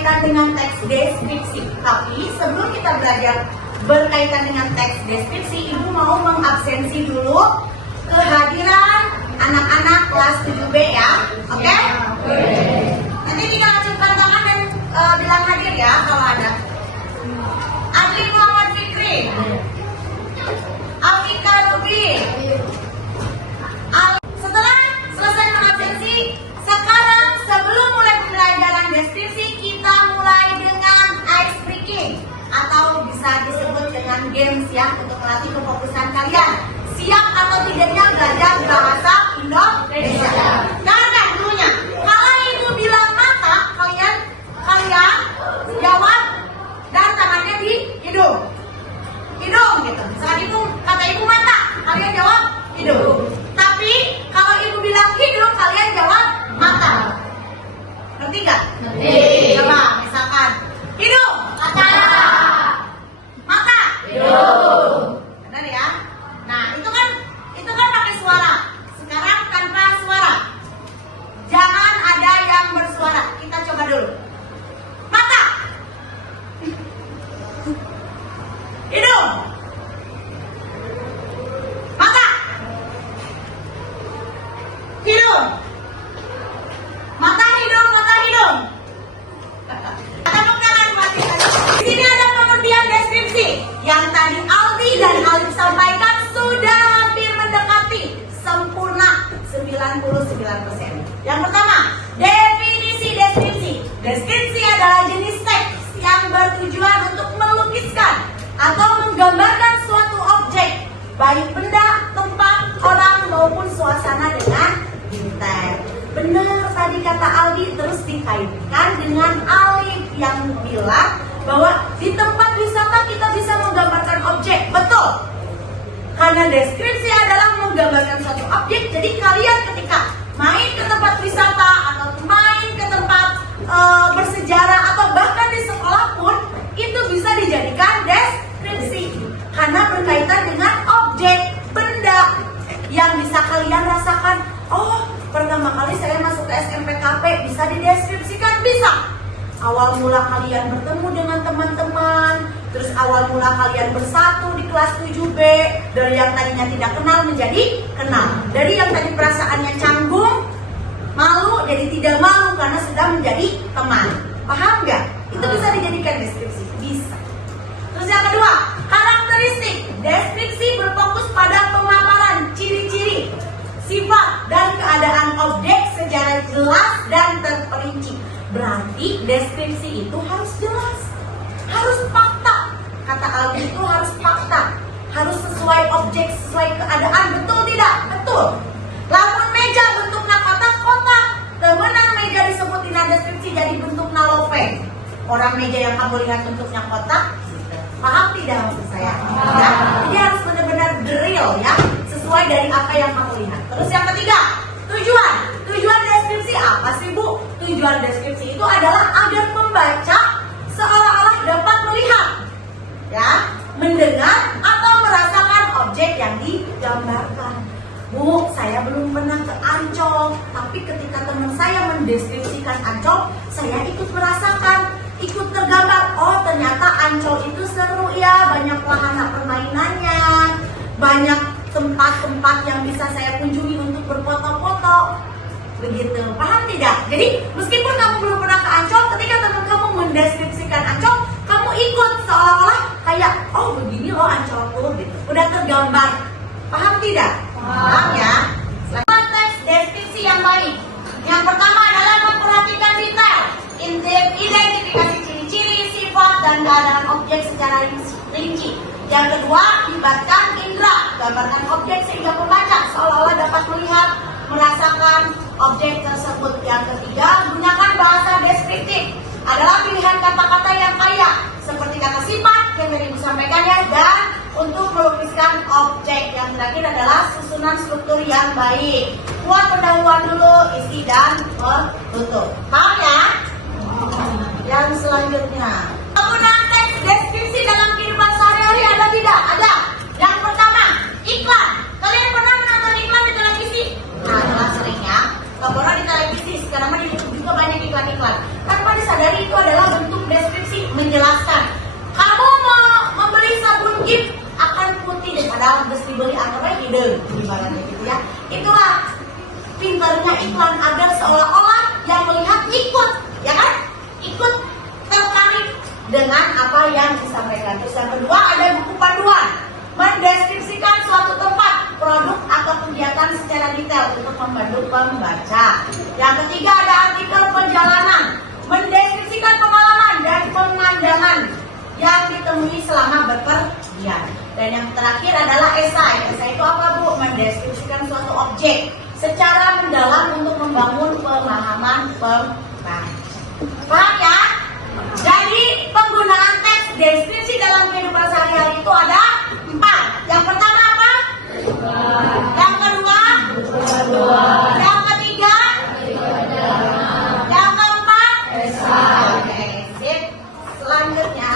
berkaitan dengan teks deskripsi. Tapi sebelum kita belajar berkaitan dengan teks deskripsi, Ibu mau mengabsensi dulu kehadiran anak-anak kelas 7B ya. Oke? Nanti tinggal acungkan tangan dan bilang hadir ya kalau ada. Adli Muhammad Fikri, Afika Rubi. Setelah selesai mengabsensi, sekarang sebelum mulai pembelajaran deskripsi, kita mulai dengan ice breaking atau bisa disebut dengan games ya, untuk melatih kefokusan kalian. Siap atau tidaknya belajar bahasa Indonesia? Karena dulunya, kalau ibu bilang mata, kalian jawab dan tangannya di hidung gitu. Misalnya ibu kata ibu mata, kalian jawab hidung. Tapi kalau ibu bilang hidung, kalian jawab mata. Ngerti nggak? Ngerti. Coba misalkan hidung, mata, hidung. Benar ya? Nah, itu kan pakai suara. Sekarang tanpa suara. Jangan ada yang bersuara. Kita coba dulu. Mata. Hidung. Mata. Hidung. Mata, hidung, mata, hidung. Tepuk tangan buat kita. Di sini ada pengertian deskripsi yang tadi Aldi dan Alif sampaikan sudah hampir mendekati sempurna 99%. Yang pertama, definisi deskripsi. Deskripsi adalah jenis teks yang bertujuan untuk melukiskan atau menggambarkan suatu objek, baik benda, tempat, orang maupun suasana dengan detail. Benar tadi kata Aldi, terus dikaitkan dengan Alif yang bilang bahwa di tempat wisata kita bisa menggambarkan objek. Betul. Karena deskripsi adalah menggambarkan suatu objek, jadi kalian ketika main ke tempat wisata atau main ke tempat bersejarah atau bahkan di sekolah pun itu bisa dijadikan deskripsi karena berkaitan dengan objek, benda yang bisa kalian rasakan. Oh, pertama kali saya masuk ke SMPKP, bisa dideskripsikan? Bisa. Awal mula kalian bertemu dengan teman-teman, terus awal mula kalian bersatu di kelas 7B, dari yang tadinya tidak kenal menjadi kenal, dari yang tadi perasaannya canggung, malu jadi tidak malu karena sudah menjadi teman. Paham nggak? Itu bisa dijadikan deskripsi. Bisa. Terus yang kedua, karakteristik. Deskripsi berfokus pada pemaparan ciri-ciri, sifat, dan keadaan objek secara jelas dan terperinci. Berarti deskripsi itu harus jelas, harus fakta. Kata Aldi itu harus fakta, harus sesuai objek, sesuai keadaan. Betul tidak? Betul. Lamun meja bentuknya kotak-kotak, temenan meja disebutin deskripsi jadi bentuknya lopeng. Orang meja yang kamu lihat bentuknya kotak, paham tidak maksud saya? Ya, jadi harus benar-benar real ya, sesuai dari apa yang kamu lihat. Terus yang ketiga, tujuan. Tujuan deskripsi apa sih Bu? Tujuan deskripsi itu adalah agar pembaca seolah-olah dapat melihat, ya, mendengar atau merasakan objek yang digambarkan. Bu, saya belum pernah ke Ancol, tapi ketika teman saya mendeskripsikan Ancol, saya ikut merasakan, ikut tergambar. Oh, ternyata Ancol itu seru ya, banyak wahana permainannya, banyak tempat-tempat yang bisa saya kunjungi untuk berfoto-foto. Begitu, paham tidak? Jadi meskipun kamu belum pernah ke Ancol, ketika teman kamu mendeskripsikan Ancol, kamu ikut seolah-olah kayak, oh begini loh Ancol tuh, gitu. Udah tergambar. Paham tidak? Paham ya? Selamat teks deskripsi yang baik. Yang pertama adalah memperhatikan detail, identifikasi ciri-ciri, sifat, dan keadaan objek secara rinci. Yang kedua, libatkan indera, gambarkan objek sehingga pembaca seolah-olah dapat melihat, merasakan objek tersebut. Yang ketiga, gunakan bahasa deskriptif. Adalah pilihan kata-kata yang kaya, seperti kata sifat yang tadi disampaikan ya, dan untuk melukiskan objek. Yang terakhir adalah susunan struktur yang baik. Buat pendahuluan dulu, isi dan penutup. Paham ya? Yang selanjutnya, penggunaan teks deskripsi dalam kehidupan sehari-hari ada tidak? Ada. Yang pertama, iklan. Kalian pernah menonton iklan di televisi? Nah, jelas sering ya. Gak pernah di televisi, sekarang di YouTube juga banyak iklan-iklan. Tanpa disadari itu adalah menjelaskan. Kamu mau membeli sabun gift akan putih padahal harus dibeli akan hidung, ibaratnya gitu ya. Itulah pintarnya iklan agar seolah-olah yang melihat ikut, ya kan? Ikut tertarik dengan apa yang disampaikan. Terus yang kedua ada buku panduan, mendeskripsikan suatu tempat, produk atau kegiatan secara detail untuk membantu pembaca. Yang ketiga ada artikel perjalanan, mendeskripsikan pengalaman dan pemandangan yang ditemui selama bepergian. Dan yang terakhir adalah esai. Esai itu apa, Bu? Mendeskripsikan suatu objek secara mendalam untuk membangun pemahaman pembaca. Paham ya? Jadi penggunaan teks deskripsi dalam kehidupan sehari-hari itu ada 4. Yang pertama apa? Yang kedua? Yang ketiga? Yang keempat? Oke, sip. Selanjutnya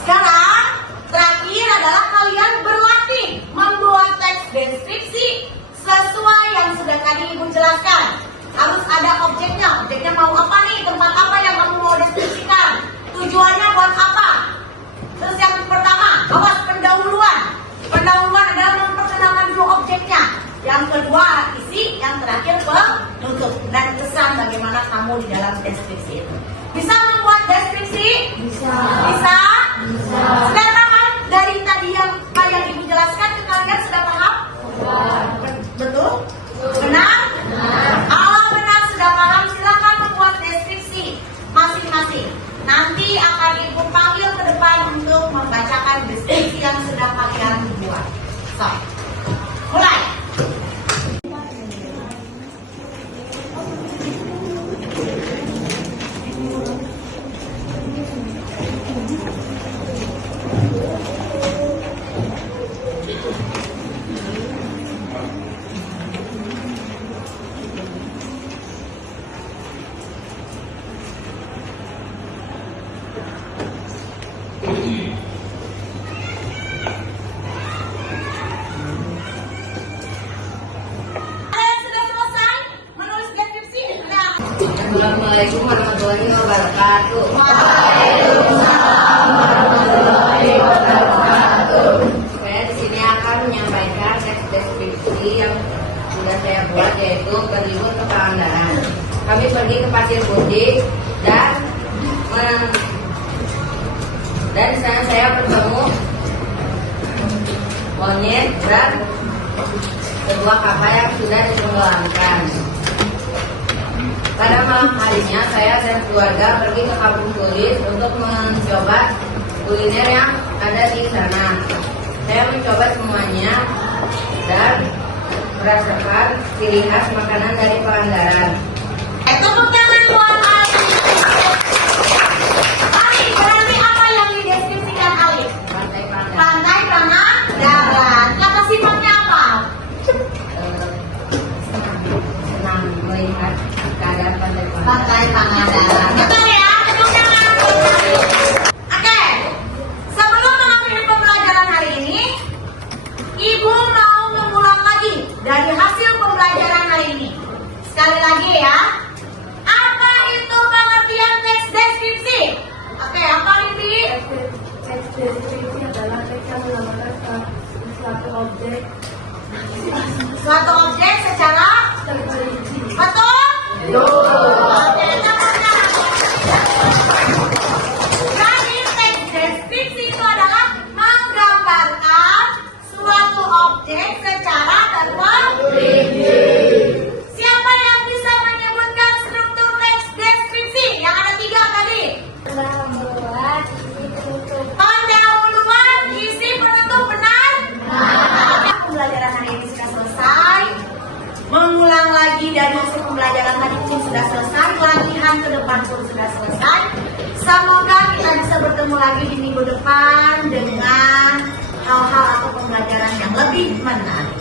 sekarang terakhir adalah kalian berlatih membuat teks deskripsi sesuai yang sudah tadi Ibu jelaskan. Harus ada objeknya. Objeknya mau apa nih? Tempat apa yang kamu mau deskripsikan? Tujuannya buat apa? Terus yang pertama, awas pendahuluan. Pendahuluan adalah memperkenalkan dulu objeknya. Yang kedua, isi. Yang terakhir, penutup. Dan kesan bagaimana kamu di dalam deskripsi itu. Bisa membuat deskripsi? Bisa. Bisa? Bisa. Sudah paham? Dari tadi yang Ibu jelaskan ke kalian sudah paham? Betul? Benar? Kalau benar sudah paham, silakan membuat deskripsi masing-masing. Nanti akan Ibu panggil ke depan untuk membacakan deskripsi yang sudah kalian buat. So, mulai. Assalamualaikum warahmatullahi wabarakatuh. Waalaikumsalam warahmatullahi wabarakatuh. Saya di sini akan menyampaikan teks deskripsi yang sudah saya buat, yaitu berlibur ke Pangandaran. Kami pergi ke Pasir Putih dan di sana saya bertemu monyet dan sebuah kapal yang sudah ditenggelamkan. Pada malam harinya saya dan keluarga pergi ke Kampung Tulis untuk mencoba kuliner yang ada di sana. Saya mencoba semuanya dan merasakan ciri khas makanan dari Pangandaran. Tepuk tangan buat Ali. Ali, berarti apa yang dideskripsikan Ali? Pantai Pangandaran. Pantai Pangandaran. Kata sifatnya apa? Senang melihat keadaan Pantai Pangandaran. Pantai Pangandaran. Betul ya? Tepuk tangan. Oke. Sebelum mengakhiri pembelajaran hari ini, Ibu mau mengulang lagi dari hasil pembelajaran hari ini. Sekali lagi ya. Apa itu pengertian teks deskripsi? Oke, apa ini? Teks deskripsi adalah teks yang menggambarkan suatu objek Suatu objek secara terperinci. betul? Oke, tepuk tangan. Jadi teks deskripsi itu adalah menggambarkan suatu objek secara terperinci. Siapa yang bisa menyebutkan struktur teks deskripsi? Yang ada 3 tadi. Membuat isi penutup. Pendahuluan, isi penutup, benar? Pembelajaran hari ini sudah selesai. Mengulang lagi dari hasil pembelajaran tadi pun sudah selesai. Latihan ke depan pun sudah selesai. Semoga kita bisa bertemu lagi di minggu depan dengan hal-hal atau pembelajaran yang lebih menarik.